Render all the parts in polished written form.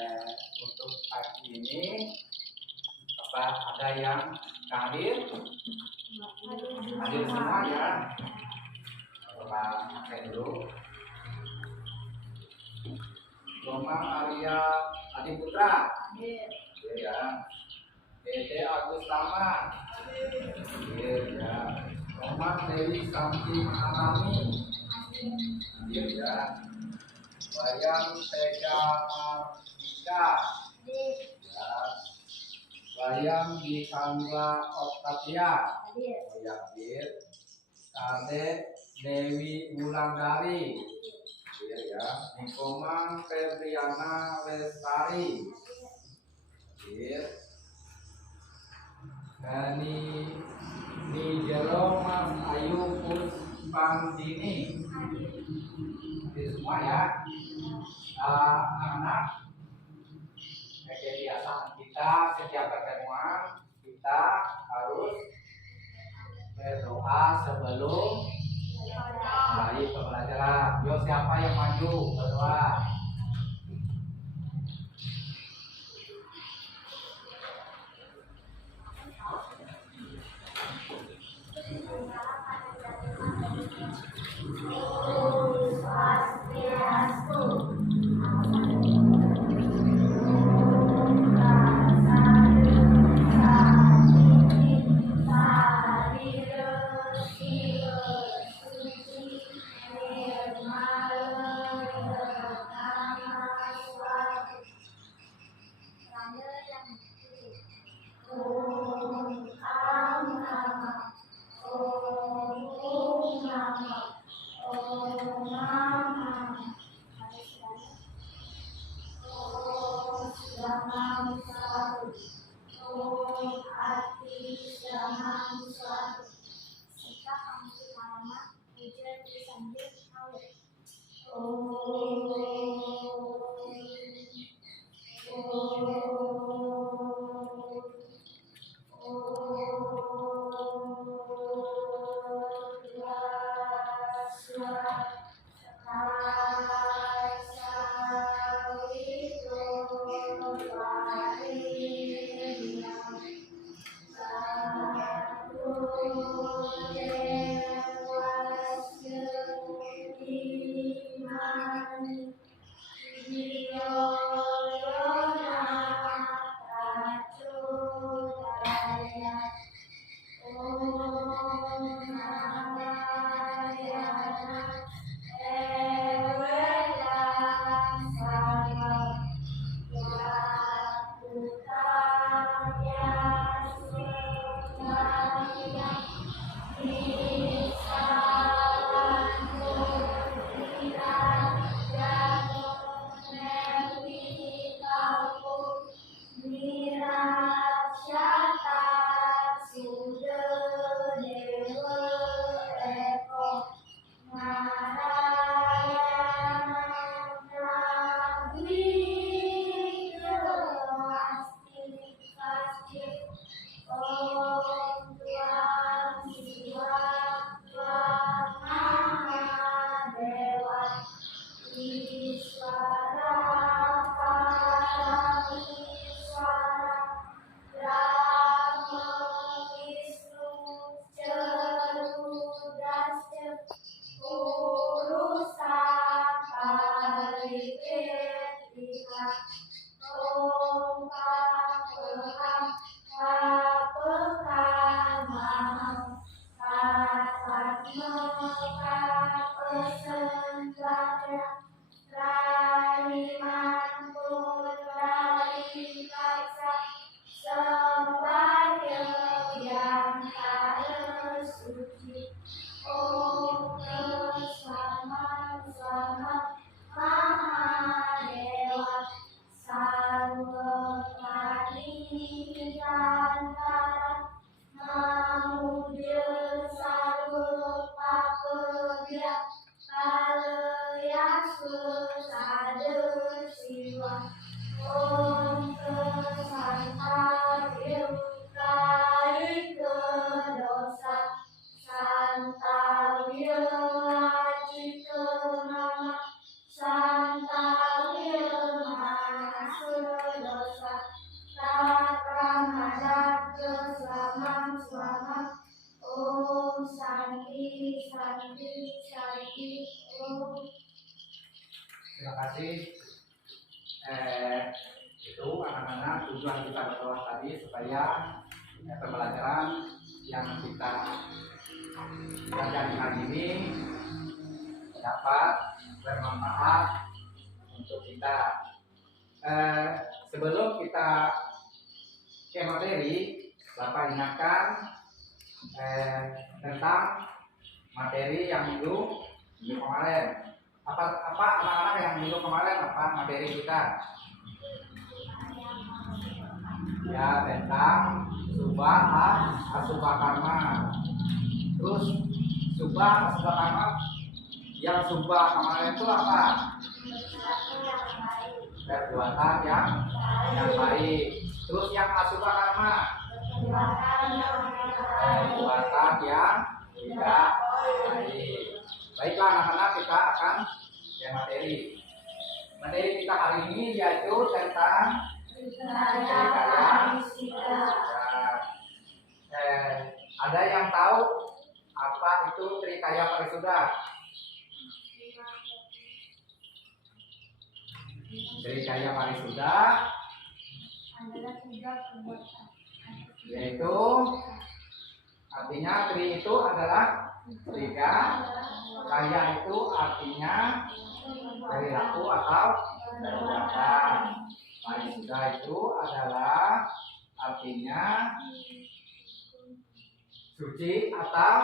Untuk pagi ini apa ada yang hadir? Hadir semua ya. Bapak pakai dulu. Romang Arya Adi Putra. Ya. Dede Agus Tama. Ya. Romang Dewi Santi Anami. Ya. Bayang Tega Mardika. Ya. Bayang di Kandla Octavia. Hadir. Kade Dewi Wulandari. Ya. Nikomang Febriana Lestari. Ya. Ni Jero Mas Ayu Puspandini. Ini semua ya. Anak kebiasaan kita setiap pertemuan kita harus berdoa sebelum mulai pembelajaran. Yo, siapa yang maju berdoa? Terima kasih. Itu anak-anak tujuan kita berkelas tadi supaya pembelajaran yang kita pelajari hari ini dapat bermanfaat untuk kita. Sebelum kita ke materi, Bapak ingatkan tentang materi yang minggu kemarin. Apa anak-anak yang minggu kemarin apa materi kita? Ya, tentang subah asubah karma. Terus subah asubah karma, yang subah kemarin itu apa? Perbuatan yang baik. Terus yang asubah karma, perbuatan yang tidak baik. Baiklah anak-anak, kita akan ke materi. Materi kita hari ini yaitu tentang ada yang tahu apa itu Trikaya Parisuddha? Trikaya Parisuddha yaitu artinya tri itu adalah tiga, kaya itu artinya perilaku atau perbuatan. Parisuddha itu adalah artinya suci atau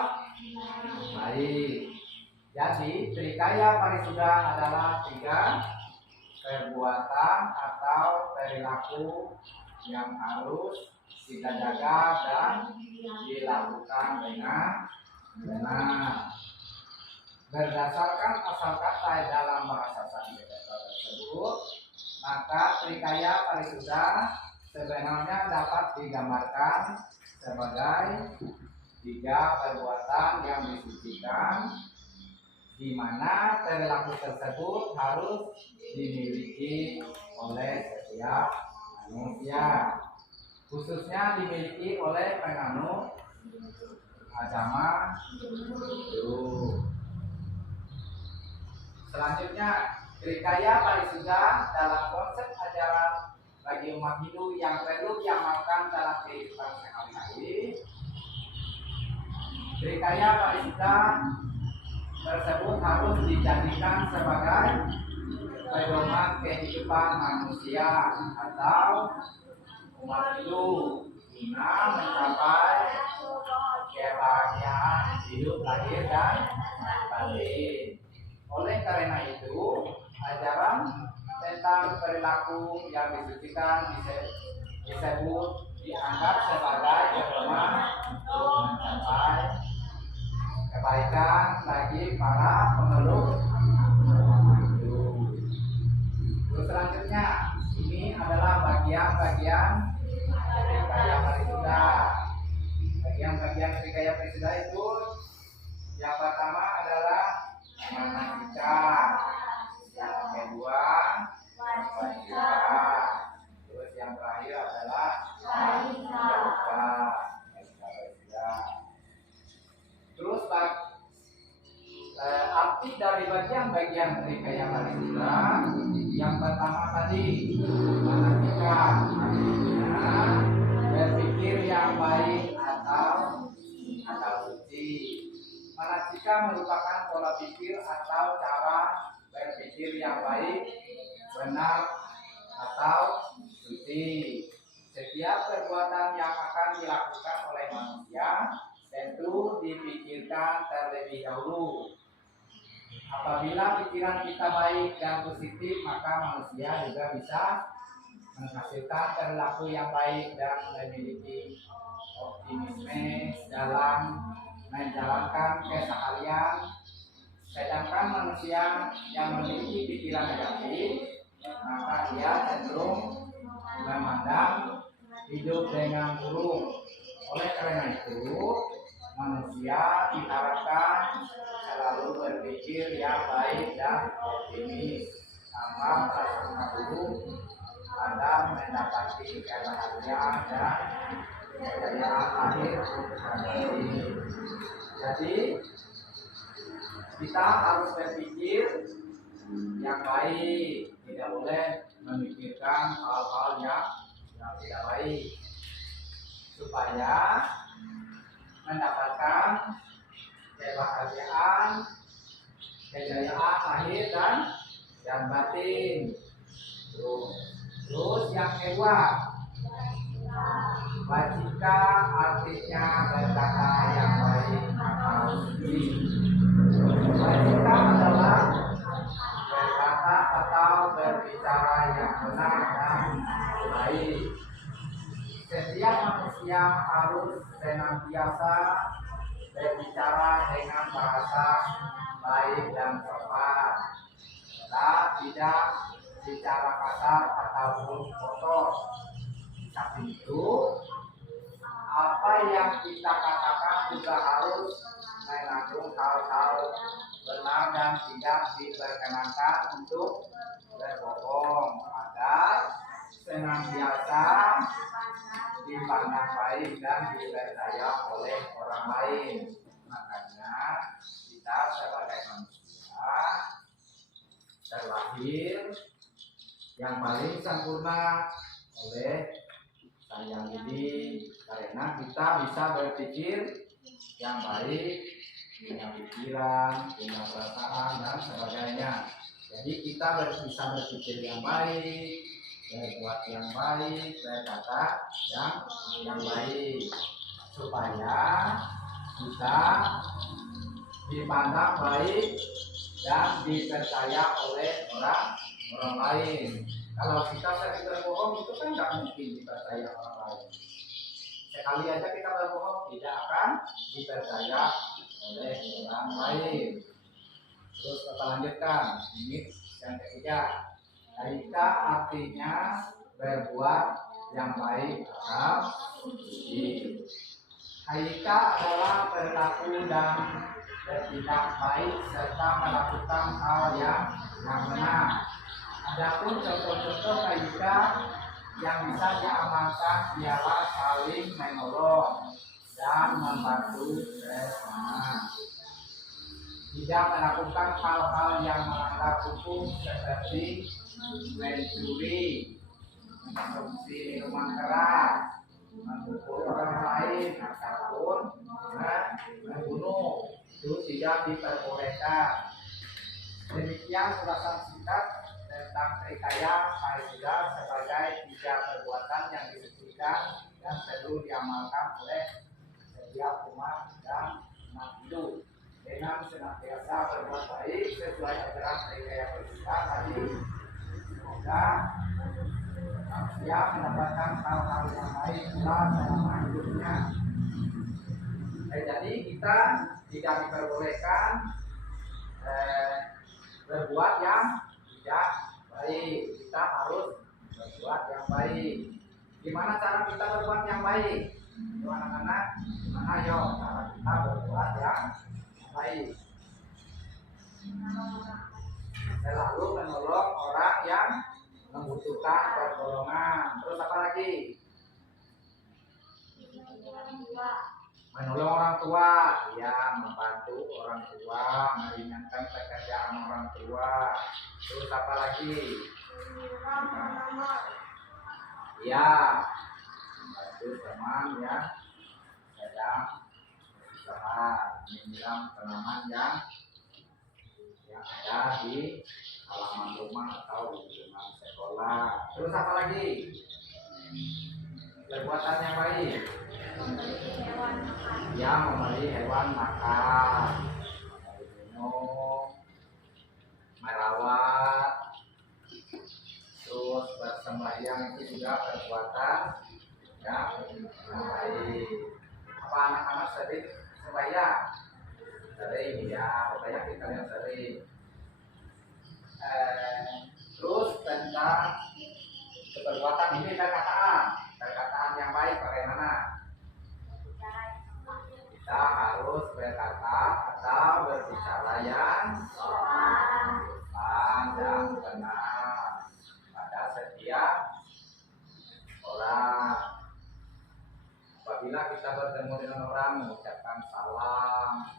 baik. Jadi Trikaya Parisuddha adalah tiga perbuatan atau perilaku yang harus kita jaga dan dilakukan dengan benar. Berdasarkan asal kata dalam bahasa Sanskerta tersebut, maka Trikaya Parisuddha sebenarnya dapat digambarkan sebagai tiga perbuatan yang disucikan, di mana perilaku tersebut harus dimiliki oleh setiap manusia, khususnya dimiliki oleh penganut agama Hindu. Selanjutnya, Trikaya Parisuddha dalam konsep ajaran bagi umat Hindu yang perlu diamalkan dalam kehidupan sehari-hari. Trikaya Parisuddha tersebut harus dijadikan sebagai pedoman kehidupan manusia atau umat Hindu guna mencapai kebahagiaan hidup lahir dan batin. Oleh karena itu, ajaran tentang perilaku yang disucikan disebut dianggap sebagai pedoman untuk mencapai kebaikan bagi para pemeluk agama Hindu. Terus selanjutnya, ini adalah bagian-bagian Trikaya Parisuddha. Bagian-bagian Trikaya Parisuddha itu yang pertama adalah manasika, yang kedua wajibah, terus yang terakhir adalah terus arti dari bagian-bagian Trikaya Parisuddha yang pertama tadi manasika, artinya berpikir yang baik atau suci. Manasika merupakan pola pikir atau cara berpikir yang baik, benar atau suci. Setiap perbuatan yang akan dilakukan oleh manusia tentu dipikirkan terlebih dahulu. Apabila pikiran kita baik dan positif, maka manusia juga bisa menghasilkan perilaku yang baik dan memiliki optimisme dalam menjalankan keseharian. Sedangkan manusia yang memiliki pikiran negatif, maka ia cenderung memandang hidup dengan buruk. Oleh karena itu, manusia diharapkan selalu berpikir yang baik dan optimis tanpa merasa buruk agar mendapati kebahagiaan dan kejayaan akhir. Jadi kita harus berpikir yang baik, tidak boleh memikirkan hal-hal yang tidak baik, supaya mendapatkan kebahagiaan, kejayaan lahir dan batin. Terus yang kedua, wajika artinya berkata yang baik atau suci. Wajika adalah berkata atau berbicara yang benar dan baik. Setiap manusia harus senantiasa berbicara dengan bahasa baik dan sopan, dan tidak bicara kasar ataupun kotor. Di samping itu, apa yang kita katakan juga harus mengandung hal-hal benar dan tidak diperkenankan untuk berbohong, agar senantiasa dipandang baik dan dipercaya oleh orang lain. Makanya kita sebagai manusia terlahir yang paling sempurna oleh Sang Yang Widi, karena kita bisa berpikir yang baik, punya pikiran, punya perasaan dan sebagainya. Jadi kita bisa berpikir yang baik, berbuat yang baik, berkata yang baik, supaya kita dipandang baik dan dipercaya oleh orang lain. Kalau kita sering berbohong itu kan nggak mungkin dipercaya orang lain. Sekali aja kita berbohong tidak akan dipercaya oleh orang lain. Terus kita lanjutkan. Ini yang ketiga. Haika artinya berbuat yang baik atau suci. Haika adalah berlaku dan bertindak baik serta melakukan hal yang benar. Adapun contoh-contoh haika yang bisa diamalkan ialah saling menolong dan membantu sesama. Tidak melakukan hal-hal yang melanggar hukum seperti mencuri, mengkonsumsi minuman keras, memukul orang lain ataupun membunuh. Itu tidak diperbolehkan. Demikian ulasan singkat tentang trikaya Mahisudha sebagai 3 perbuatan yang disebutkan dan perlu diamalkan oleh setiap umat dan umat hidup dengan senantiasa berbuat baik sesuai ajaran trikaya Mahisudha tadi. Semoga manusia mendapatkan hal-hal yang baik pula selama hidupnya. Jadi kita tidak diperbolehkan berbuat yang tidak baik. Kita harus berbuat yang baik. Gimana cara kita berbuat yang baik? Yo anak-anak, gimana yo cara kita berbuat yang baik? Selalu menolong orang yang membutuhkan pertolongan. Terus apa lagi? Menolong orang tua, ya, membantu orang tua, meringankan pekerjaan orang tua. Terus apa lagi? Ya, membantu teman yang sedang berusaha menyiram tanaman yang ada di halaman rumah atau di lingkungan sekolah. Terus apa lagi? Perbuatan yang baik. Ya, memberi hewan makan, memberi minum, merawat, terus bersembahyang itu juga perbuatan yang baik. Apa anak-anak sering sembahyang? Sering ya, supaya kita yang sering. Terus tentang perbuatan ini perkataan yang baik bagaimana? Kita harus berkata atau berbicara yang sopan dan benar pada setiap orang. Apabila kita bertemu dengan orang, mengucapkan salam,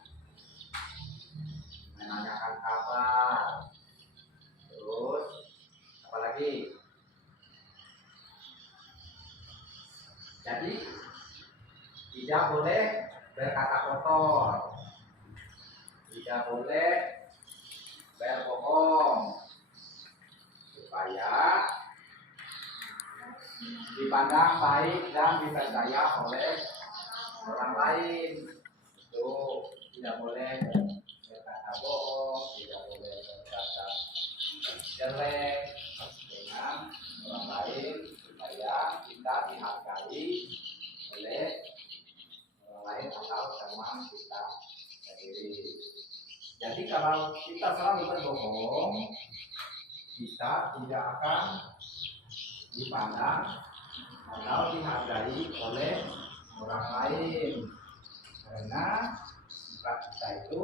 menanyakan kabar, Terus apalagi? Jadi tidak boleh berkata kotor, tidak boleh berbohong, supaya dipandang baik dan dipercaya oleh orang lain. Itu tidak boleh berkata bohong, tidak boleh berkata jelek dengan orang lain, supaya kita dihargai oleh orang lain atau teman kita sendiri. Jadi kalau kita selalu berbohong, kita tidak akan dipandang atau dihargai oleh orang lain, karena sifat kita itu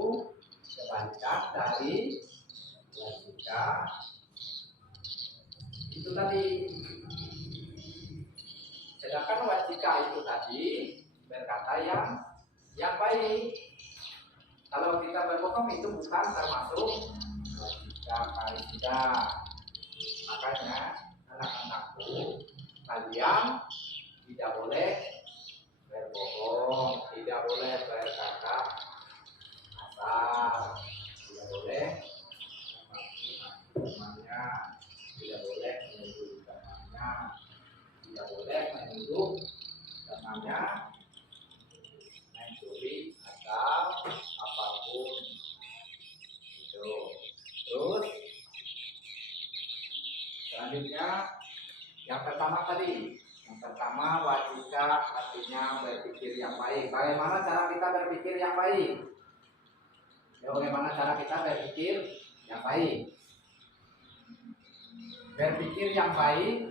kebalikan dari logika itu tadi. Sedangkan wajika itu tadi berkata yang baik. Kalau kita berbohong itu bukan termasuk wajika karisida. Makanya anak-anakku, kalian tidak boleh berbohong, tidak boleh berkata kasar, tidak boleh temannya, tidak boleh menuduh temannya, tidak boleh menuduh temannya mencuri atau apapun itu. Terus selanjutnya yang pertama tadi, yang pertama wajika artinya berpikir yang baik. Bagaimana cara kita berpikir yang baik? Ya, bagaimana cara kita berpikir yang baik? Berpikir yang baik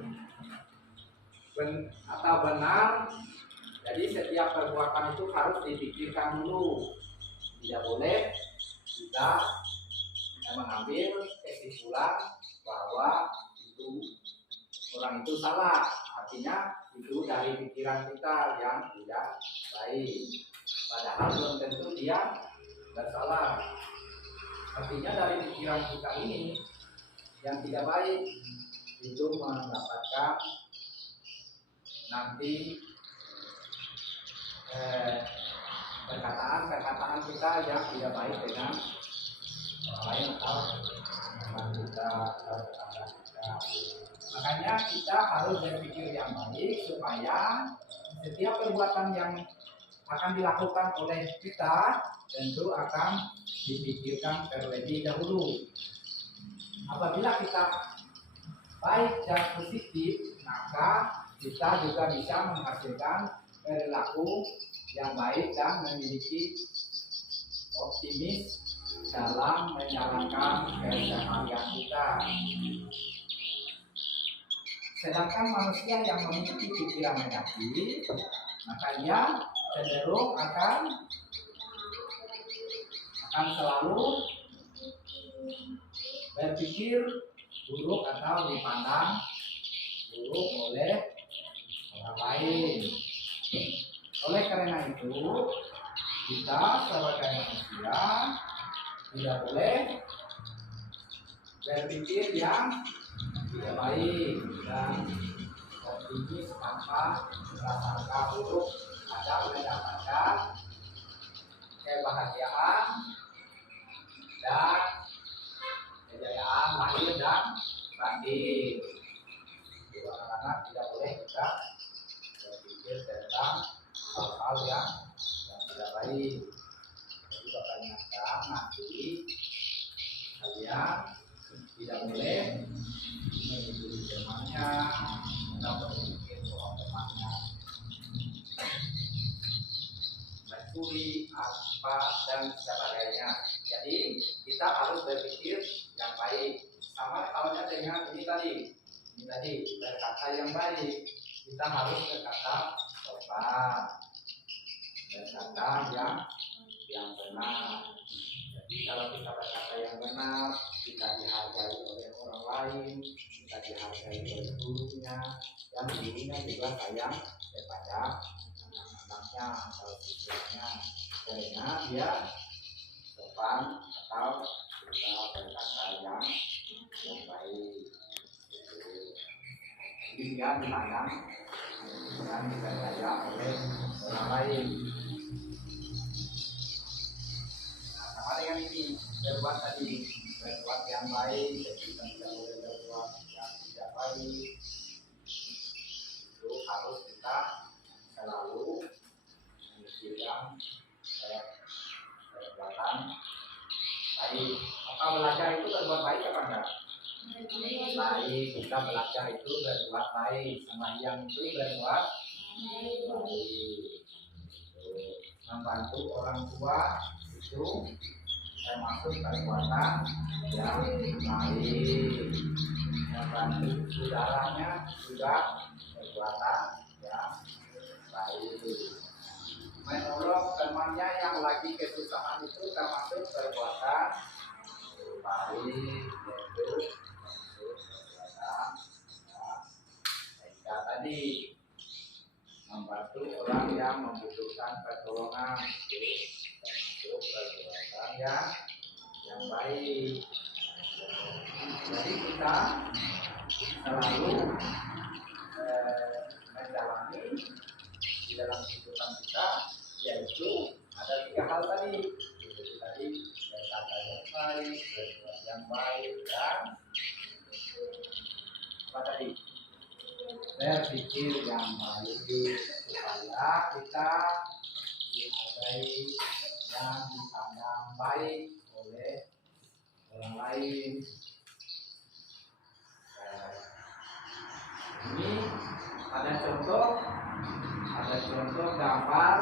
atau benar. Jadi setiap perbuatan itu harus dipikirkan dulu. Tidak boleh kita mengambil kesimpulan bahwa itu orang itu salah. Artinya itu dari pikiran kita yang tidak baik. Padahal belum tentu dia bersalah. Artinya dari pikiran kita ini yang tidak baik itu mendapatkan nanti perkataan kita yang tidak baik dengan orang lain atau teman kita atau tetangga kita. Makanya kita harus berpikir yang baik supaya setiap perbuatan yang akan dilakukan oleh kita tentu akan dipikirkan terlebih dahulu. Apabila kita baik dan positif, maka kita juga bisa menghasilkan perilaku yang baik dan memiliki optimis dalam menjalankan keseharian kita. Sedangkan manusia yang memiliki pikiran negatif, maka ia cenderung akan selalu berpikir buruk atau dipandang buruk oleh orang lain. Oleh karena itu, kita sebagai manusia tidak boleh berpikir yang tidak baik dan optimis tanpa prasangka buruk agar mendapatkan kebahagiaan dan kejayaan lahir dan batin. Anak-anak tidak boleh kita berpikir tentang hal-hal yang tidak baik. Jadi Bapak ingatkan nanti kalian tidak boleh mengikuti temannya atau berpikir soal temannya mencuri apa dan sebagainya. Jadi kita harus berpikir yang baik. Sama halnya dengan ini tadi berkata yang baik. Kita harus berkata sopan, berkata yang benar. Jadi kalau kita berkata yang benar, kita dihargai oleh orang lain, kita dihargai oleh gurunya, dan gurunya juga sayang kepada anak-anaknya atau siswanya, karena dia sopan atau kita berkata yang baik. Jadi dia dipandang dan dipercaya oleh orang lain. Nah, sama dengan ini, berbuat tadi, berbuat yang baik, jadi tidak boleh berbuat yang tidak baik. Itu harus kita selalu memikirkan perbuatan baik. Maka belajar itu berbuat baik apa enggak? Baik, kita belajar itu berbuat baik, sembahyang itu berbuat baik. Membantu orang tua itu termasuk perbuatan yang baik. Membantu saudaranya juga perbuatan yang baik. Menolong temannya yang lagi kesusahan itu termasuk perbuatan baik, yaitu tadi membantu orang yang membutuhkan pertolongan itu termasuk perbuatan yang baik. Jadi kita selalu menjalani di dalam kehidupan kita, yaitu ada 3 hal tadi. Itu tadi berkata yang baik, berbuat yang baik, dan apa tadi? Berpikir yang baik, supaya kita dihargai dan dipandang baik oleh orang lain. Ini ada contoh gambar.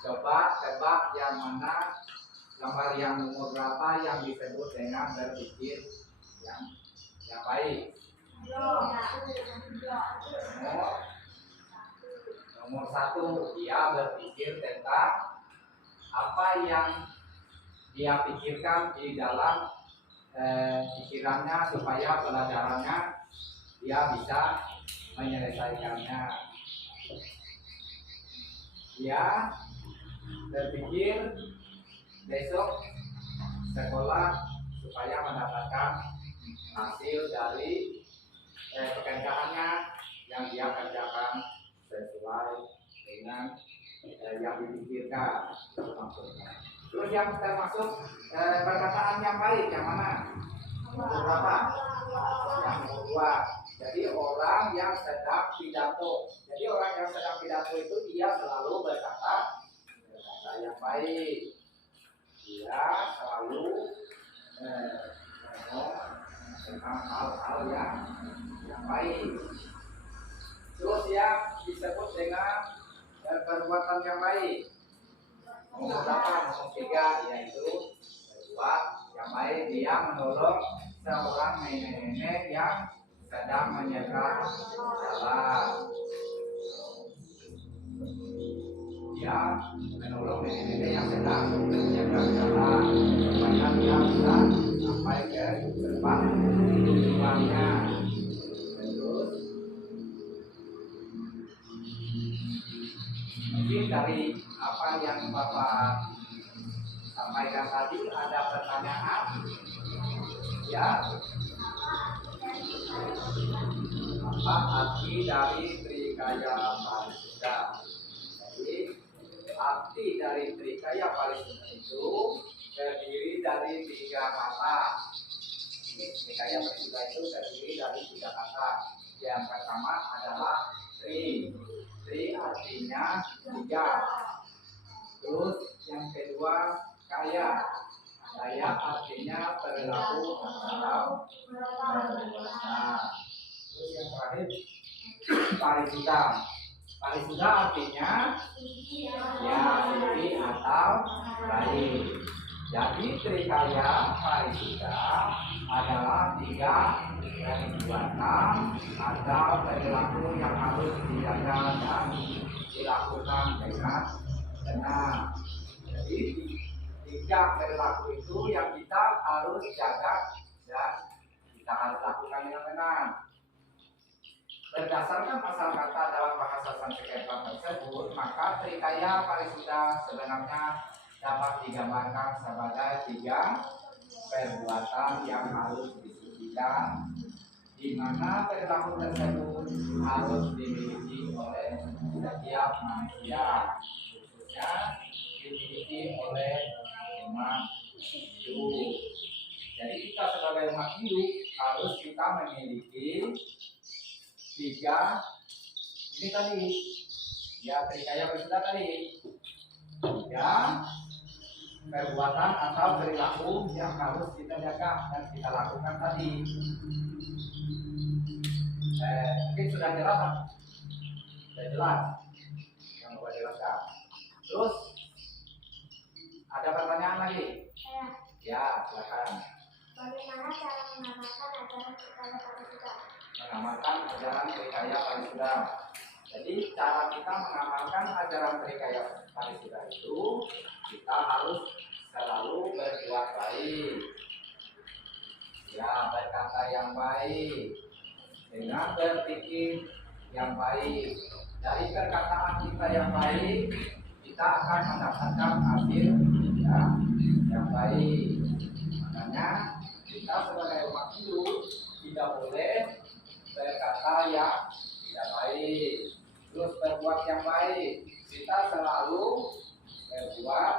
Coba tebak yang mana gambar yang nomor berapa yang disebut dengan berpikir yang baik. Nomor 1, dia berpikir tentang apa yang dia pikirkan di dalam pikirannya supaya pelajarannya dia bisa menyelesaikannya. Dia berpikir besok sekolah supaya mendapatkan hasil dari pekerjaannya yang dia kerjakan sesuai dengan yang dipikirkan maksudnya. Terus yang termasuk perkataan yang baik yang mana? Berapa? Yang kedua. Jadi orang yang sedang pidato. Jadi orang yang sedang pidato itu dia selalu berkata yang baik. Dia selalu ngomong tentang hal-hal yang baik. Terus yang disebut dengan perbuatan yang baik. Nomor 3 yaitu berbuat yang baik. Dia menolong seorang nenek yang sedang menyeberang jalan. Dia menolong nenek yang sedang menyeberang jalan supaya dia bisa sampai ke tempat tujuannya. Terus mungkin dari apa yang Bapak sampaikan tadi ada pertanyaan? Ya. Apa arti dari Trikaya Parisuda? Jadi arti dari Trikaya Parisuda itu terdiri dari 3 kata. Trikaya Parisuda itu terdiri dari 3 kata. Yang pertama adalah tri. Tri artinya 3. Terus yang kedua kaya. Kaya artinya perilaku atau perbuatan. Terus yang terakhir parisuda. Parisuda artinya ya suci atau baik. Jadi Trikaya Parisuda adalah 3 perbuatan atau perilaku yang harus dijaga dan dilakukan dengan benar. Jadi 3 perilaku itu yang kita harus jaga dan kita harus lakukan dengan benar. Berdasarkan asal kata dalam bahasa Sanskerta tersebut, maka Trikaya Parisuda sebenarnya dapat digambarkan sebagai 3 perbuatan yang harus disucikan, di mana perilaku tersebut harus dimiliki oleh setiap manusia, khususnya dimiliki oleh umat hidup. Jadi kita sebagai umat hidup harus kita memiliki tiga ini tadi, ya trikaya wisuda tadi, tiga perbuatan atau perilaku yang harus kita jaga dan kita lakukan tadi. Mungkin sudah jelas, sudah jelas yang mau jelaskan. Terus ada pertanyaan lagi? Ya, silakan. Bagaimana cara mengamalkan ajaran Trikaya Parisudha? Mengamalkan ajaran Trikaya Parisudha. Jadi cara kita mengamalkan ajaran Trikaya Parisudha itu kita harus selalu berbuat baik, ya berkata yang baik, dengan berpikir yang baik. Dari perkataan kita yang baik, kita akan mendapatkan hasil ya, yang baik. Makanya kita sebagai umat hidup tidak boleh berkata yang tidak baik, terus berbuat yang baik. Kita selalu berbuat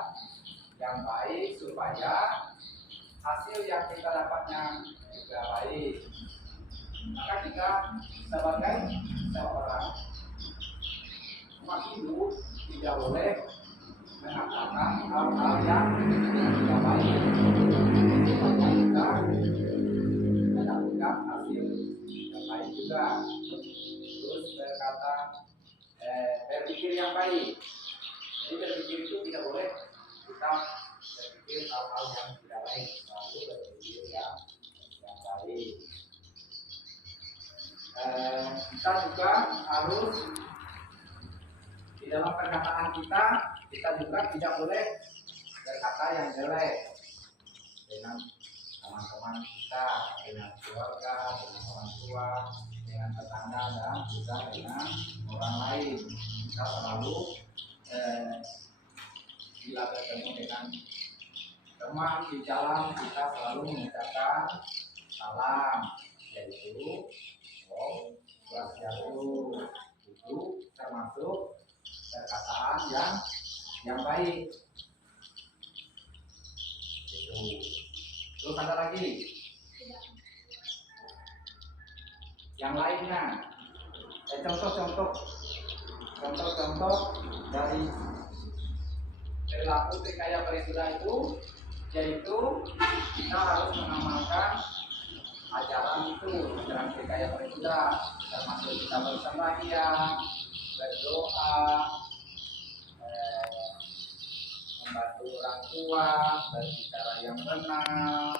yang baik supaya hasil yang kita dapatnya juga baik. Maka kita sebagai seorang umat hidup tidak boleh mengatakan hal-hal yang tidak baik supaya kita mendapatkan hasil yang baik juga. Terus berkata berpikir yang baik. Jadi berpikir itu tidak boleh kita berpikir hal-hal yang tidak baik, selalu berpikir yang baik. Kita juga harus di dalam perkataan kita juga tidak boleh berkata yang jelek dengan teman-teman kita, dengan keluarga, dengan orang tua, dengan tetangga, dan juga dengan orang lain. Kita selalu bila bertemu dengan teman di jalan, kita selalu mengucapkan salam, yaitu Om Swastiastu. Itu termasuk perkataan yang baik. Itu. Terus ada lagi yang lainnya. Contoh dari perilaku Trikaya Parisudha itu, yaitu kita harus mengamalkan ajaran Trikaya Parisudha, termasuk kita bersembahyang, berdoa, membantu orang tua, berbicara yang benar,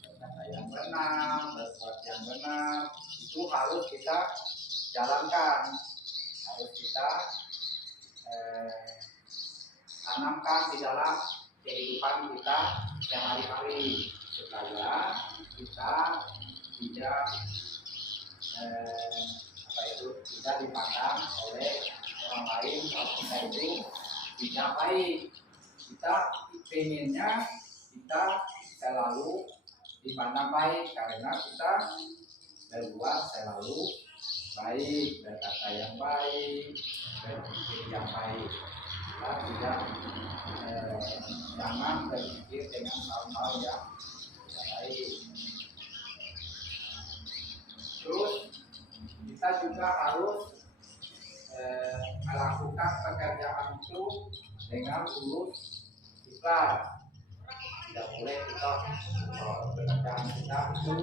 berkata yang benar, berbuat yang benar. Itu harus kita jalankan, harus kita tanamkan di dalam kehidupan kita sehari-hari supaya kita tidak tidak dipandang oleh orang lain kalau kita itu tidak baik. Kita pengennya kita selalu dipandang baik karena kita berbuat selalu baik, berkata yang baik, berpikir yang baik. Kita tidak jangan berpikir dengan hal-hal yang tidak baik. Terus kita juga harus melakukan pekerjaan itu dengan tulus ikhlas. Tidak boleh kita pekerjaan kita itu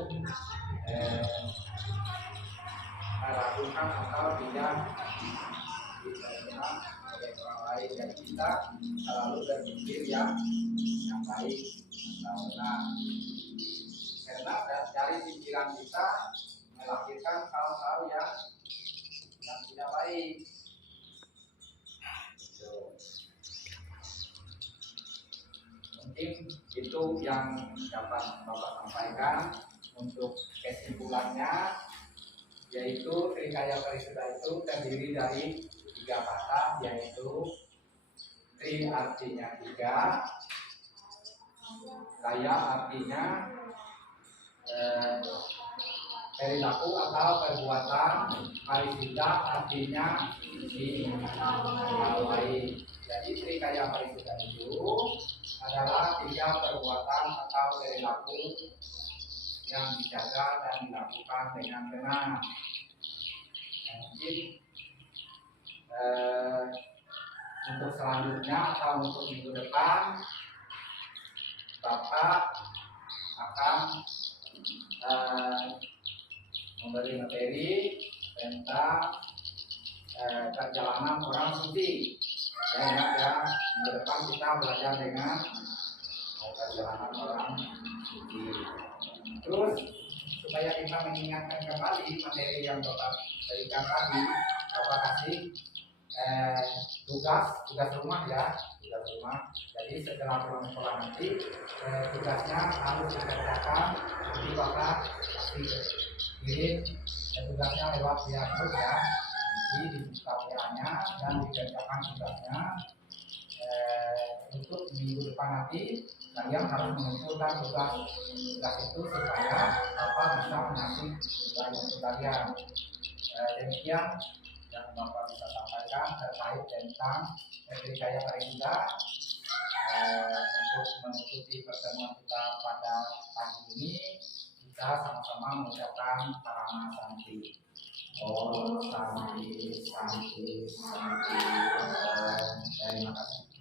melakukan atau tidak diterima oleh orang lain, dan kita selalu berpikir yang baik atau benar. Karena dari pikiran kita melahirkan hal-hal yang tidak baik. Mungkin itu yang dapat Bapak sampaikan. Untuk kesimpulannya, yaitu Trikaya Parisudha itu terdiri dari 3 kata, yaitu tri artinya 3, Kaya artinya perilaku atau perbuatan, parisida artinya hal baik. Jadi trikaya parisida itu adalah 3 perbuatan atau perilaku yang dijaga dan dilakukan dengan benar. Mungkin untuk selanjutnya atau untuk minggu depan Bapak akan memberi materi tentang perjalanan orang suci. Ya, minggu depan kita belajar dengan perjalanan orang suci. Terus supaya kita mengingatkan kembali materi yang Bapak berikan tadi, Bapak kasih tugas rumah ya, tugas rumah. Jadi setelah pulang sekolah nanti tugasnya harus dikerjakan. Jadi Bapak kasih kirim tugasnya lewat via grup ya. Nanti dibuka WA-nya dan dikerjakan tugasnya. Untuk minggu depan nanti kalian harus mengumpulkan tugas itu supaya Bapak bisa mengasih tugas untuk kalian. Demikian yang Bapak bisa sampaikan terkait tentang trikaya parisida. Untuk menutupi pertemuan kita pada pagi ini, kita sama-sama mengucapkan parama santi. Oh santi, santi, santi. Terima kasih.